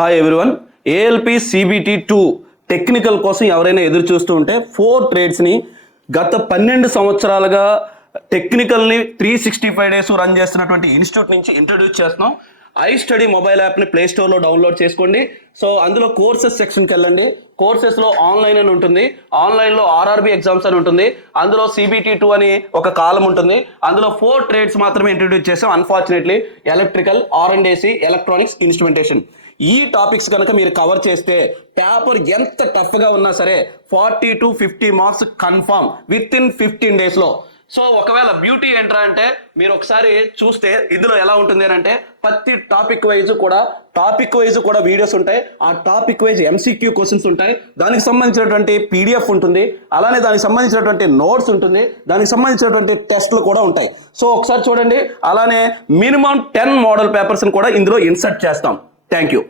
Hi everyone. ALP CBT 2 technical కోసం ఎవరైనా ఎదురు చూస్తూ ఉంటే 4 ట్రేడ్స్ని గత 12 సంవత్సరాలుగా టెక్నికల్ని 365 డేస్ రన్ చేస్తున్నటువంటి ఇన్స్టిట్యూట్ నుంచి ఇంట్రడ్యూస్ చేస్తున్నాం. ఐ స్టడీ మొబైల్ యాప్ని ప్లే స్టోర్లో డౌన్లోడ్ చేసుకోండి. సో అందులో కోర్సెస్ సెక్షన్కి వెళ్ళండి. కోర్సెస్లో ఆన్లైన్ అని ఉంటుంది, ఆన్లైన్లో ఆర్ఆర్బి ఎగ్జామ్స్ అని ఉంటుంది, అందులో సిబిటి 2 అని ఒక కాలం ఉంటుంది. అందులో 4 ట్రేడ్స్ మాత్రమే ఇంట్రడ్యూస్ చేసాం. Unfortunately electrical, R&AC, electronics, instrumentation. ఈ టాపిక్స్ కనుక మీరు కవర్ చేస్తే పేపర్ ఎంత టఫ్గా ఉన్నా సరే 40 to 50 marks confirm with in 15 డేస్లో. సో ఒకవేళ బ్యూటీ ఏంట్రా అంటే మీరు ఒకసారి చూస్తే ఇందులో ఎలా ఉంటుంది అని అంటే ప్రతి టాపిక్ వైజ్ కూడా వీడియోస్ ఉంటాయి. ఆ టాపిక్ వైజ్ MCQ క్వశ్చన్స్ ఉంటాయి, దానికి సంబంధించినటువంటి PDF ఉంటుంది, అలానే దానికి సంబంధించినటువంటి నోట్స్ ఉంటుంది, దానికి సంబంధించినటువంటి టెస్ట్లు కూడా ఉంటాయి. సో ఒకసారి చూడండి. అలానే మినిమం 10 మోడల్ పేపర్స్ని కూడా ఇందులో ఇన్సర్ట్ చేస్తాం. Thank you.